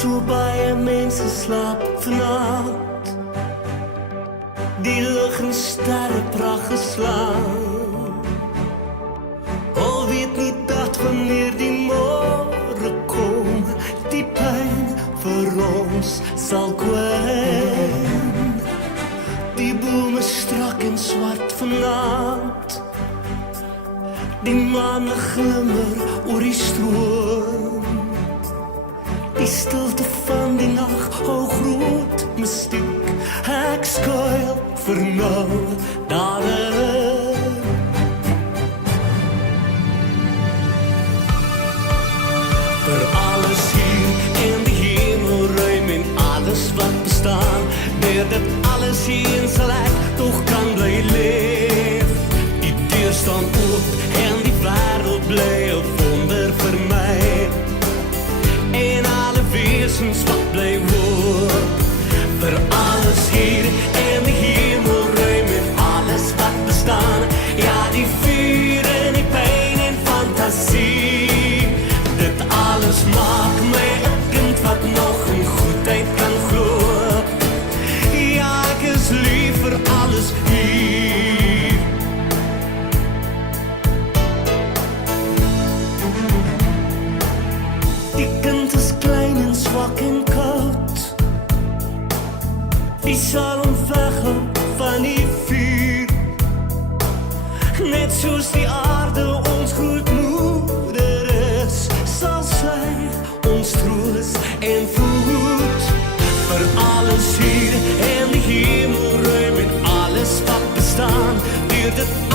So baie mense slaap vanavond. Die lig en sterre pragt geslaan. Al weet nie dat wanneer die môre kom, die pyn vir ons sal kwyn. Die bome strak en swart vanavond. Die maan glimmer oor die stroom. Die stilte van die nag hou groot mystiek. Ek skuil vir nou daarin. Vir alles hier in die hemelruim en alles wat bestaan, deur dit alles hier sal ek toch kan bly leef. Die deur staan oop en die wêreld bly 'n wonder vir my. En alle wesens wat bly word. Vir alles hier in die hemelruim en alles wat bestaan. Ja, die vuur en die pyn en fantasie. Dit alles maak my 'n kind wat nog in goedheid kan glo. Ja, ek is lief vir alles hier. Die kind is klein en swak en koud. Die sal hom weghou van die vuur. Net soos die aarde ons grootmoeder is, sal sy ons troos en voed. Vir alles hier en die hemelruim en alles wat bestaan, deur dit